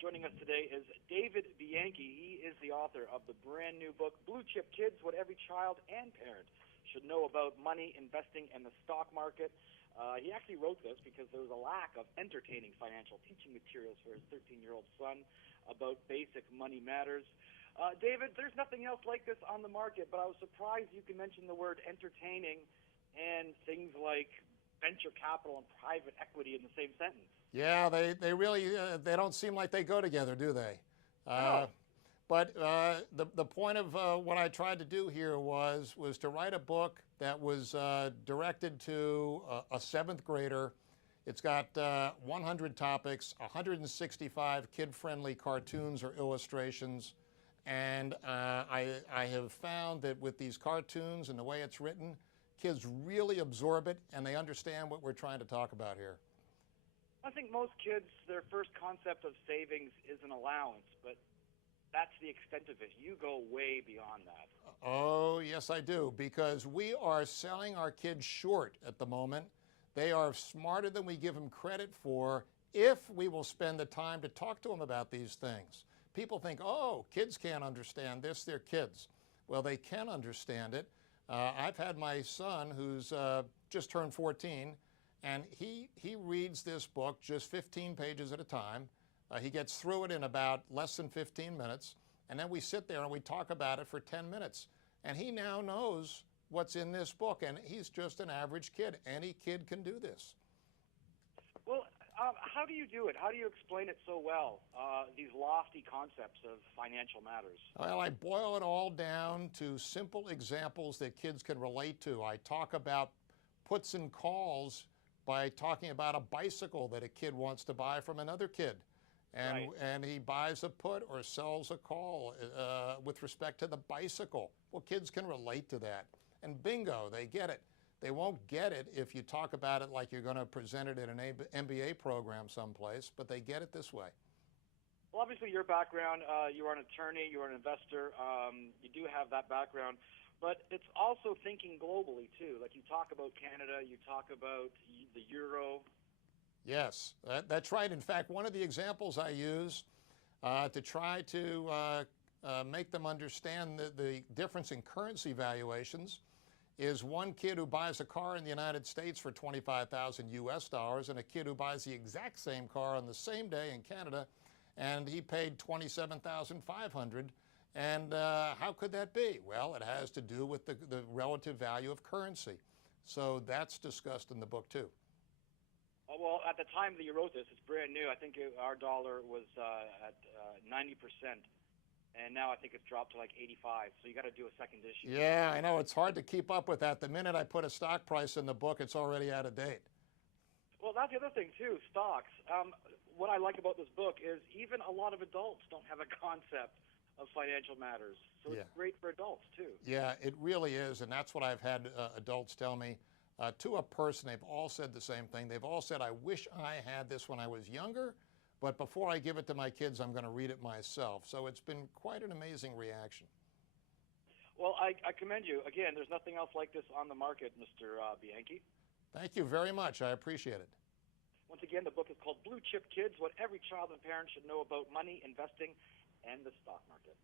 Joining us today is David Bianchi. He is the author of the brand new book, Blue Chip Kids, What Every Child and Parent Should Know About Money, Investing, and the Stock Market. He actually wrote this because there was a lack of entertaining financial teaching materials for his 13-year-old son about basic money matters. David, there's nothing else like this on the market, but I was surprised you could mention the word entertaining and things like venture capital and private equity in the same sentence. Yeah, they really they don't seem like they go together, do they? No. But the point of what I tried to do here was to write a book that was directed to a seventh grader. It's got 100 topics, 165 kid-friendly cartoons or illustrations, and I have found that with these cartoons and the way it's written, kids really absorb it and they understand what we're trying to talk about here. I think most kids, their first concept of savings is an allowance, but that's the extent of it. You go way beyond that. Oh, yes, I do, because we are selling our kids short at the moment. They are smarter than we give them credit for if we will spend the time to talk to them about these things. People think, oh, kids can't understand this, they're kids. Well, they can understand it. I've had my son who's just turned 14, and he reads this book just 15 pages at a time. He gets through it in about less than 15 minutes, and then we sit there and we talk about it for 10 minutes. And he now knows what's in this book, and he's just an average kid. Any kid can do this. Well, how do you do it? How do you explain it so well, these lofty concepts of financial matters? Well, I boil it all down to simple examples that kids can relate to. I talk about puts and calls by talking about a bicycle that a kid wants to buy from another kid. And, right. and he buys a put or sells a call with respect to the bicycle. Well, kids can relate to that. And bingo, they get it. They won't get it if you talk about it like you're going to present it in an MBA program someplace, but they get it this way. Well, obviously your background, you are an attorney, you are an investor, you do have that background, but it's also thinking globally too. Like you talk about Canada, you talk about the euro. Yes, that's right. In fact, one of the examples I use to try to make them understand the difference in currency valuations is one kid who buys a car in the United States for 25,000 US dollars and a kid who buys the exact same car on the same day in Canada, and he paid 27,500. And how could that be? Well, it has to do with the relative value of currency. So that's discussed in the book too. Well, at the time that you wrote this, it's brand new. I think our dollar was at 90%, and now I think it's dropped to like 85. So you got to do a second issue. Yeah, I know. It's hard to keep up with that. The minute I put a stock price in the book, it's already out of date. Well, that's the other thing too, stocks. What I like about this book is even a lot of adults don't have a concept of financial matters. So it's great for adults too. Yeah, it really is, and that's what I've had adults tell me. To a person, they've all said the same thing. They've all said, I wish I had this when I was younger, but before I give it to my kids, I'm going to read it myself. So it's been quite an amazing reaction. Well, I commend you. Again, there's nothing else like this on the market, Mr. Bianchi. Thank you very much. I appreciate it. Once again, the book is called Blue Chip Kids, What Every Child and Parent Should Know About Money, Investing, and the Stock Market.